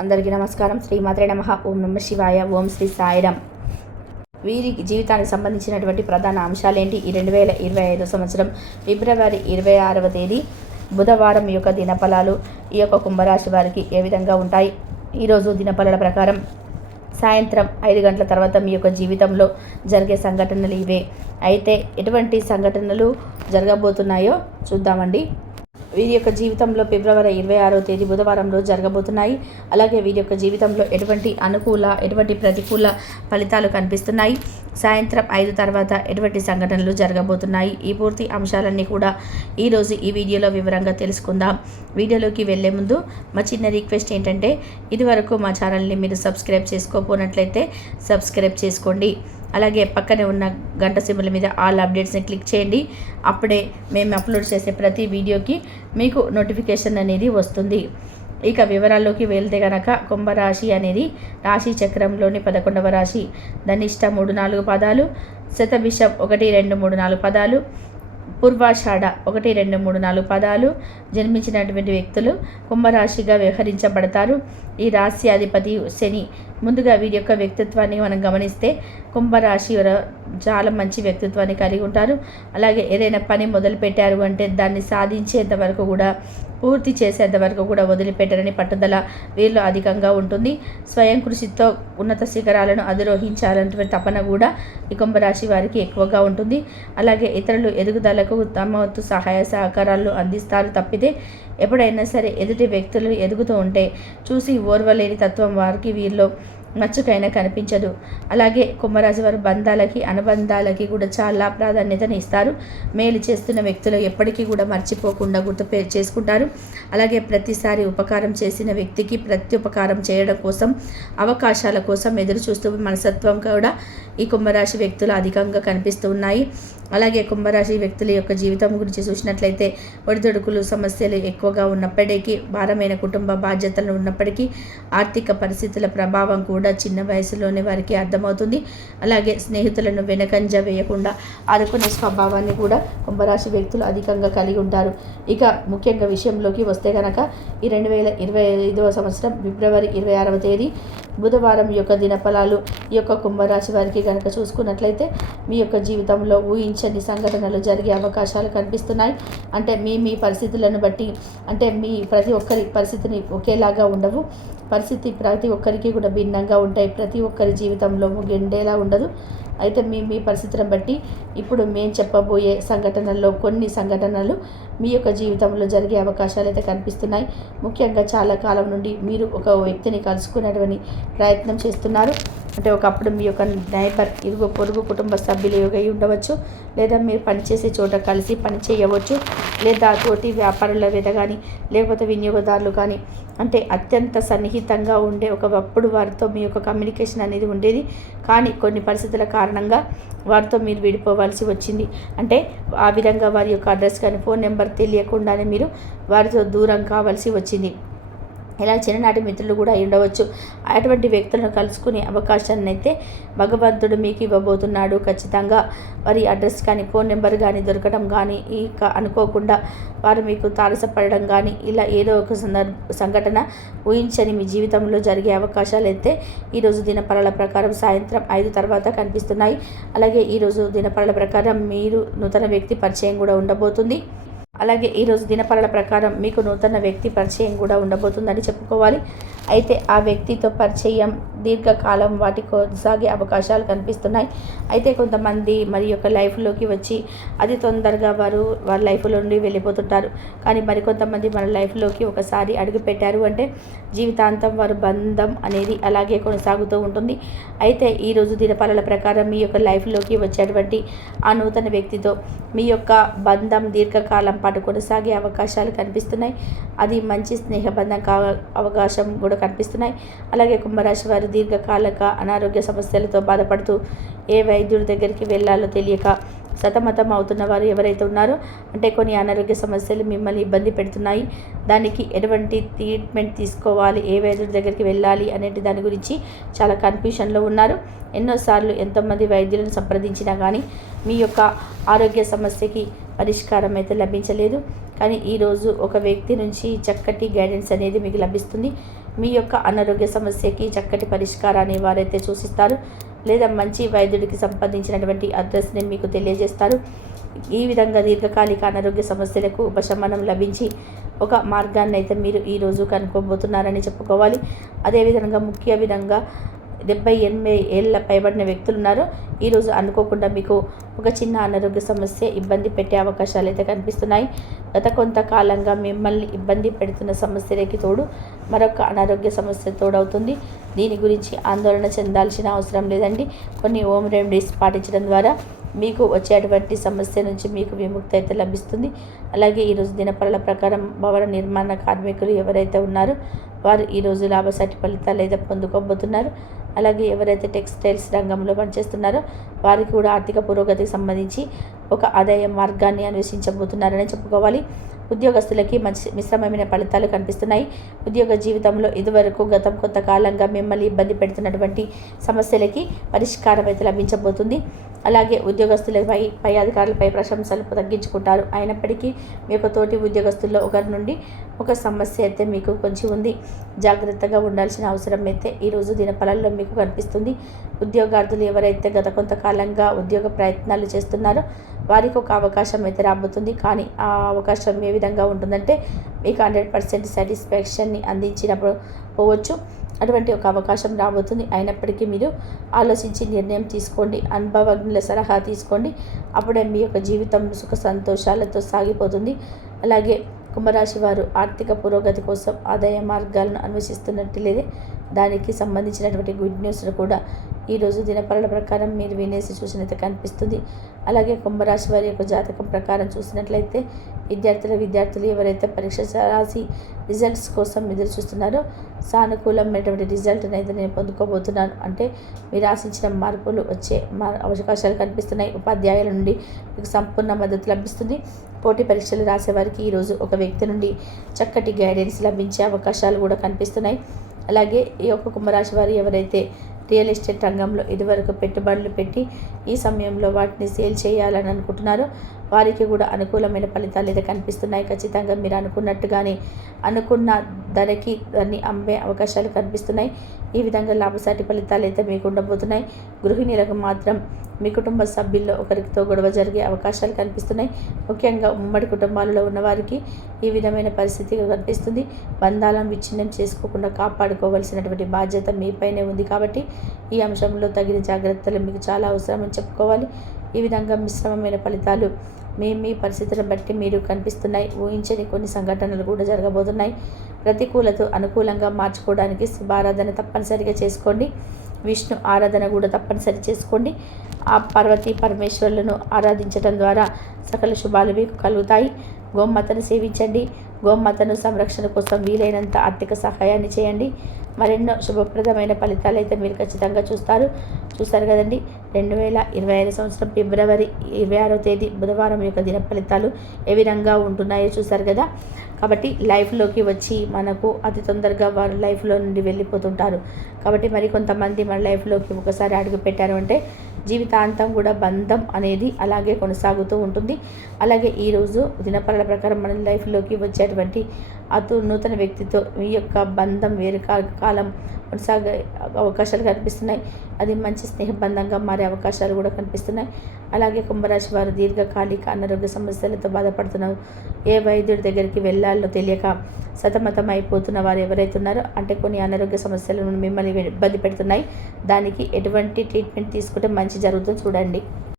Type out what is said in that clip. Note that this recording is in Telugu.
అందరికీ నమస్కారం. శ్రీమాత్రే నమః. ఓం నమః శివాయ. ఓం శ్రీ సాయిరామ్. వీరి జీవితానికి సంబంధించినటువంటి ప్రధాన అంశాలేంటి? ఈ 2025 సంవత్సరం ఫిబ్రవరి 26వ తేదీ బుధవారం యొక్క దినఫలాలు ఈ యొక్క కుంభరాశి వారికి ఏ విధంగా ఉంటాయి? ఈరోజు దినఫలాల ప్రకారం సాయంత్రం 5 గంటల తర్వాత మీ యొక్క జీవితంలో జరిగే సంఘటనలు ఇవే. అయితే ఎటువంటి సంఘటనలు జరగబోతున్నాయో చూద్దామండి. వీరి యొక్క జీవితంలో ఫిబ్రవరి 26వ తేదీ బుధవారం రోజు జరగబోతున్నాయి. అలాగే వీరి యొక్క జీవితంలో ఎటువంటి అనుకూల ఎటువంటి ప్రతికూల ఫలితాలు కనిపిస్తున్నాయి, సాయంత్రం 5 తర్వాత ఎటువంటి సంఘటనలు జరగబోతున్నాయి, ఈ పూర్తి అంశాలన్నీ కూడా ఈరోజు ఈ వీడియోలో వివరంగా తెలుసుకుందాం. వీడియోలోకి వెళ్ళే ముందు మా చిన్న రిక్వెస్ట్ ఏంటంటే, ఇదివరకు మా ఛానల్ని మీరు సబ్స్క్రైబ్ చేసుకోకపోయినట్లయితే సబ్స్క్రైబ్ చేసుకోండి. అలాగే పక్కనే ఉన్న గంట సింబల్ మీద ఆల్ అప్డేట్స్ని క్లిక్ చేయండి. అప్పుడే మేము అప్లోడ్ చేసే ప్రతి వీడియోకి మీకు నోటిఫికేషన్ అనేది వస్తుంది. ఇక వివరాల్లోకి వెళ్తే కనుక కుంభరాశి అనేది రాశి చక్రంలోని 11వ రాశి. ధనిష్ట 3-4 పదాలు, శతభిషం 1-2-3-4 పదాలు, పూర్వాషాఢ 1-2-3-4 పదాలు జన్మించినటువంటి వ్యక్తులు కుంభరాశిగా వ్యవహరించబడతారు. ఈ రాశి అధిపతి శని. ముందుగా వీరి యొక్క వ్యక్తిత్వాన్ని మనం గమనిస్తే కుంభరాశి చాలా మంచి వ్యక్తిత్వాన్ని కలిగి ఉంటారు. అలాగే ఏదైనా పని మొదలు పెట్టారు అంటే దాన్ని సాధించేంత వరకు కూడా, పూర్తి చేసేంత వరకు కూడా వదిలిపెట్టరని పట్టుదల వీరిలో అధికంగా ఉంటుంది. స్వయం కృషితో ఉన్నత శిఖరాలను అధిరోహించాలనే తపన కూడా ఈ కుంభరాశి వారికి ఎక్కువగా ఉంటుంది. అలాగే ఇతరులు ఎదుగుదలకు తమ వంతు సహాయ సహకారాలు అందిస్తారు తప్పితే ఎప్పుడైనా సరే ఎదుటి వ్యక్తులు ఎదుగుతూ ఉంటే చూసి ఓర్వలేని తత్వం వారికి వీరిలో మచ్చుకైనా కనిపించదు. అలాగే కుంభరాశి వారు బంధాలకి అనుబంధాలకి కూడా చాలా ప్రాధాన్యతను ఇస్తారు. మేలు చేస్తున్న వ్యక్తులు ఎప్పటికీ కూడా మర్చిపోకుండా చేసుకుంటారు. అలాగే ప్రతిసారి ఉపకారం చేసిన వ్యక్తికి ప్రత్యుపకారం చేయడం కోసం, అవకాశాల కోసం ఎదురు చూస్తూ మనస్తత్వం కూడా ఈ కుంభరాశి వ్యక్తులు అధికంగా కనిపిస్తూ ఉన్నాయి. అలాగే కుంభరాశి వ్యక్తుల యొక్క జీవితం గురించి చూసినట్లయితే ఒడిదొడుకులు సమస్యలు ఎక్కువగా ఉన్నప్పటికీ, భారమైన కుటుంబ బాధ్యతలు ఉన్నప్పటికీ, ఆర్థిక పరిస్థితుల ప్రభావం కూడా చిన్న వయసులోనే వారికి అర్థమవుతుంది. అలాగే స్నేహితులను వెనకంజ వేయకుండా ఆదుకునే స్వభావాన్ని కూడా కుంభరాశి వ్యక్తులు అధికంగా కలిగి ఉంటారు. ఇక ముఖ్యంగా విషయంలోకి వస్తే కనుక ఈ 2025వ సంవత్సరం ఫిబ్రవరి 26వ తేదీ బుధవారం యొక్క దినఫలాలు ఈ యొక్క కుంభరాశి వారికి కనుక చూసుకున్నట్లయితే మీ యొక్క జీవితంలో ఊహించని సంఘటనలు జరిగే అవకాశాలు కనిపిస్తున్నాయి. అంటే మీ పరిస్థితులను బట్టి, అంటే మీ ప్రతి ఒక్కరి పరిస్థితిని ఒకేలాగా ఉండవు. పరిస్థితి ప్రతి ఒక్కరికి కూడా భిన్నంగా ఉంటాయి. ప్రతి ఒక్కరి జీవితంలో ముగిండేలా ఉండదు. అయితే మీ పరిస్థితులను బట్టి ఇప్పుడు మేము చెప్పబోయే సంఘటనల్లో కొన్ని సంఘటనలు మీ యొక్క జీవితంలో జరిగే అవకాశాలు అయితే కనిపిస్తున్నాయి. ముఖ్యంగా చాలా కాలం నుండి మీరు ఒక వ్యక్తిని కలుసుకునేటువంటి ప్రయత్నం చేస్తున్నారు. అంటే ఒకప్పుడు మీ యొక్క నైబర్, ఇరుగు పొరుగు కుటుంబ సభ్యులు అయి ఉండవచ్చు, లేదా మీరు పనిచేసే చోట కలిసి పని చేయవచ్చు, లేదా తోటి వ్యాపారుల మీద కానీ, లేకపోతే వినియోగదారులు కానీ, అంటే అత్యంత సన్నిహితంగా ఉండే ఒకప్పుడు వారితో మీ యొక్క కమ్యూనికేషన్ అనేది ఉండేది. కానీ కొన్ని పరిస్థితుల కారణంగా వారితో మీరు విడిపోవాల్సి వచ్చింది. అంటే ఆ విధంగా వారి యొక్క అడ్రస్ కానీ ఫోన్ నెంబర్ తెలియకుండానే మీరు వారితో దూరం కావాల్సి వచ్చింది. ఇలా చిన్ననాటి మిత్రులు కూడా ఉండవచ్చు. అటువంటి వ్యక్తులను కలుసుకునే అవకాశాన్ని అయితే భగవంతుడు మీకు ఇవ్వబోతున్నాడు. ఖచ్చితంగా వారి అడ్రస్ కానీ ఫోన్ నెంబర్ కానీ దొరకడం కానీ, అనుకోకుండా వారు మీకు తారసపడడం కానీ, ఇలా ఏదో ఒక సంఘటన ఊహించని మీ జీవితంలో జరిగే అవకాశాలు అయితే ఈరోజు దినఫలాల ప్రకారం సాయంత్రం 5 తర్వాత కనిపిస్తున్నాయి. అలాగే ఈరోజు దినఫలాల ప్రకారం మీరు నూతన వ్యక్తి పరిచయం కూడా ఉండబోతుంది. అలాగే ఈరోజు దినఫలాల ప్రకారం మీకు నూతన వ్యక్తి పరిచయం కూడా ఉండబోతుందని చెప్పుకోవాలి. అయితే ఆ వ్యక్తితో పరిచయం దీర్ఘకాలం వాటి కొనసాగే అవకాశాలు కనిపిస్తున్నాయి. అయితే కొంతమంది మరి యొక్క లైఫ్లోకి వచ్చి అతి తొందరగా వారి లైఫ్లో నుండి వెళ్ళిపోతుంటారు. కానీ మరికొంతమంది మన లైఫ్లోకి ఒకసారి అడుగు పెట్టారు అంటే జీవితాంతం వారి బంధం అనేది అలాగే కొనసాగుతూ ఉంటుంది. అయితే ఈరోజు దినఫలాల ప్రకారం మీ యొక్క లైఫ్లోకి వచ్చేటువంటి ఆ నూతన వ్యక్తితో మీ యొక్క బంధం దీర్ఘకాలం పాటు కొనసాగే అవకాశాలు కనిపిస్తున్నాయి. అది మంచి స్నేహబంధం అవకాశం కూడా కనిపిస్తున్నాయి. అలాగే కుంభరాశి వారు దీర్ఘకాలిక అనారోగ్య సమస్యలతో బాధపడుతూ ఏ వైద్యుడి దగ్గరికి వెళ్ళాలో తెలియక సతమతం అవుతున్న వారు ఎవరైతే ఉన్నారో, అంటే కొన్ని అనారోగ్య సమస్యలు మిమ్మల్ని ఇబ్బంది పెడుతున్నాయి, దానికి ఎటువంటి ట్రీట్మెంట్ తీసుకోవాలి, ఏ వైద్యుడి దగ్గరికి వెళ్ళాలి అనేటి దాని గురించి చాలా కన్ఫ్యూషన్లో ఉన్నారు. ఎన్నోసార్లు ఎంతోమంది వైద్యులను సంప్రదించినా కానీ మీ యొక్క ఆరోగ్య సమస్యకి పరిష్కారం అయితే లభించలేదు. కానీ ఈరోజు ఒక వ్యక్తి నుంచి చక్కటి గైడెన్స్ అనేది మీకు లభిస్తుంది. మీ యొక్క అనారోగ్య సమస్యకి చక్కటి పరిష్కారాన్ని వారైతే సూచిస్తారు, లేదా మంచి వైద్యుడికి సంబంధించినటువంటి అడ్రస్ని మీకు తెలియజేస్తారు. ఈ విధంగా దీర్ఘకాలిక అనారోగ్య సమస్యలకు ఉపశమనం లభించి ఒక మార్గాన్ని అయితే మీరు ఈరోజు కనుక్కోబోతున్నారని చెప్పుకోవాలి. అదేవిధంగా ముఖ్య విధంగా 78 ఏళ్ళ పైబడిన వ్యక్తులు ఉన్నారు. ఈరోజు అనుకోకుండా మీకు ఒక చిన్న అనారోగ్య సమస్య ఇబ్బంది పెట్టే అవకాశాలు అయితే కనిపిస్తున్నాయి. గత కొంతకాలంగా మిమ్మల్ని ఇబ్బంది పెడుతున్న సమస్యలకి తోడు మరొక అనారోగ్య సమస్య తోడవుతుంది. దీని గురించి ఆందోళన చెందాల్సిన అవసరం లేదండి. కొన్ని హోమ్ రెమెడీస్ పాటించడం ద్వారా మీకు వచ్చేటువంటి సమస్య నుంచి మీకు విముక్తి అయితే లభిస్తుంది. అలాగే ఈరోజు దినపరల ప్రకారం భవన నిర్మాణ కార్మికులు ఎవరైతే ఉన్నారో వారు ఈరోజు లాభసాటి ఫలితాలు అయితే పొందుకోబోతున్నారు. అలాగే ఎవరైతే టెక్స్టైల్స్ రంగంలో పనిచేస్తున్నారో వారికి కూడా ఆర్థిక పురోగతికి సంబంధించి ఒక ఆదాయ మార్గాన్ని అన్వేషించబోతున్నారని చెప్పుకోవాలి. ఉద్యోగస్తులకి మంచి మిశ్రమమైన ఫలితాలు కనిపిస్తున్నాయి. ఉద్యోగ జీవితంలో ఇదివరకు గతం కొంతకాలంగా మిమ్మల్ని ఇబ్బంది పెడుతున్నటువంటి సమస్యలకి పరిష్కారం అయితే లభించబోతుంది. అలాగే ఉద్యోగస్తులపై పై అధికారులపై ప్రశంసలు తగ్గించుకుంటారు. అయినప్పటికీ మీ యొక్క తోటి ఉద్యోగస్తుల్లో ఒకరి నుండి ఒక సమస్య అయితే మీకు కొంచెం ఉంది. జాగ్రత్తగా ఉండాల్సిన అవసరం అయితే ఈరోజు దినఫలాల్లో మీకు కనిపిస్తుంది. ఉద్యోగార్థులు ఎవరైతే గత కొంతకాలంగా ఉద్యోగ ప్రయత్నాలు చేస్తున్నారో వారికి ఒక అవకాశం అయితే రాబోతుంది. కానీ ఆ అవకాశం ఏ విధంగా ఉంటుందంటే మీకు 100% సాటిస్ఫాక్షన్ని అందించినప్పుడు పోవచ్చు. అటువంటి ఒక అవకాశం రాబోతుంది. అయినప్పటికీ మీరు ఆలోచించి నిర్ణయం తీసుకోండి, అనుభవజ్ఞుల సలహా తీసుకోండి. అప్పుడే మీ యొక్క జీవితం సుఖ సంతోషాలతో సాగిపోతుంది. అలాగే కుంభరాశి వారు ఆర్థిక పురోగతి కోసం ఆదాయ మార్గాలను అన్వేషిస్తున్నట్లేదే దానికి సంబంధించినటువంటి గుడ్ న్యూస్ కూడా ఈరోజు దినపరల ప్రకారం మీరు వినేసి చూసినట్టు కనిపిస్తుంది. అలాగే కుంభరాశి వారి యొక్క జాతకం ప్రకారం చూసినట్లయితే విద్యార్థులు ఎవరైతే పరీక్ష రాసి రిజల్ట్స్ కోసం ఎదురు చూస్తున్నారో సానుకూలమైనటువంటి రిజల్ట్ని అయితే నేను పొందుకోబోతున్నాను. అంటే మీరు ఆశించిన మార్పులు వచ్చే అవకాశాలు కనిపిస్తున్నాయి. ఉపాధ్యాయుల నుండి మీకు సంపూర్ణ మద్దతు లభిస్తుంది. పోటీ పరీక్షలు రాసేవారికి ఈరోజు ఒక వ్యక్తి నుండి చక్కటి గైడెన్స్ లభించే అవకాశాలు కూడా కనిపిస్తున్నాయి. అలాగే ఈ యొక్క కుంభరాశి వారు ఎవరైతే రియల్ ఎస్టేట్ రంగంలో ఇదివరకు పెట్టుబడులు పెట్టి ఈ సమయంలో వాటిని సేల్ చేయాలని అనుకుంటున్నారో వారికి కూడా అనుకూలమైన ఫలితాలు అయితే కనిపిస్తున్నాయి. ఖచ్చితంగా మీరు అనుకున్నట్టుగానే అనుకున్న ధరకి దాన్ని అమ్మే అవకాశాలు కనిపిస్తున్నాయి. ఈ విధంగా లాభసాటి ఫలితాలు అయితే మీకు ఉండబోతున్నాయి. గృహిణులకు మాత్రం మీ కుటుంబ సభ్యుల్లో ఒకరితో గొడవ జరిగే అవకాశాలు కనిపిస్తున్నాయి. ముఖ్యంగా ఉమ్మడి కుటుంబాలలో ఉన్నవారికి ఈ విధమైన పరిస్థితి కనిపిస్తుంది. బంధాలను విచ్ఛిన్నం చేసుకోకుండా కాపాడుకోవాల్సినటువంటి బాధ్యత మీపైనే ఉంది. కాబట్టి ఈ అంశంలో తగిన జాగ్రత్తలు మీకు చాలా అవసరమని చెప్పుకోవాలి. ఈ విధంగా మిశ్రమమైన ఫలితాలు మీ పరిస్థితులను బట్టి మీరు కనిపిస్తున్నాయి. ఊహించని కొన్ని సంఘటనలు కూడా జరగబోతున్నాయి. ప్రతికూలత అనుకూలంగా మార్చుకోవడానికి శుభారాధన తప్పనిసరిగా చేసుకోండి. విష్ణు ఆరాధన కూడా తప్పనిసరి చేసుకోండి. ఆ పార్వతీ పరమేశ్వరులను ఆరాధించడం ద్వారా సకల శుభాలు మీకు కలుగుతాయి. గోమాతను సేవించండి. గోమాతను సంరక్షణ కోసం వీలైనంత ఆర్థిక సహాయాన్ని చేయండి. మరెన్నో శుభప్రదమైన ఫలితాలు అయితే మీరు ఖచ్చితంగా చూస్తారు కదండి. 2025 సంవత్సరం ఫిబ్రవరి 26వ తేదీ బుధవారం యొక్క దిన ఫలితాలు ఏ విధంగా ఉంటున్నాయో చూసారు కదా. కాబట్టి లైఫ్లోకి వచ్చి మనకు అతి తొందరగా వారు లైఫ్లో నుండి వెళ్ళిపోతుంటారు. కాబట్టి మరి కొంతమంది మన లైఫ్లోకి ఒకసారి అడుగు పెట్టారు అంటే జీవితాంతం కూడా బంధం అనేది అలాగే కొనసాగుతూ ఉంటుంది. అలాగే ఈరోజు దినపరల ప్రకారం మన లైఫ్లోకి వచ్చేటువంటి నూతన వ్యక్తితో మీ యొక్క బంధం వేరు కాలం కొనసాగే అవకాశాలు కనిపిస్తున్నాయి. అది మంచి స్నేహబంధంగా మారే అవకాశాలు కూడా కనిపిస్తున్నాయి. అలాగే కుంభరాశి వారు దీర్ఘకాలిక అనారోగ్య సమస్యలతో బాధపడుతున్నారు. ఏ వైద్యుడి దగ్గరికి వెళ్ళాలో తెలియక సతమతం అయిపోతున్న వారు ఎవరైతే ఉన్నారో అంటే కొన్ని అనారోగ్య సమస్యలు మిమ్మల్ని ఇబ్బంది పెడుతున్నాయి. దానికి ఎటువంటి ట్రీట్మెంట్ తీసుకుంటే మంచి జరుగుతుందో చూడండి.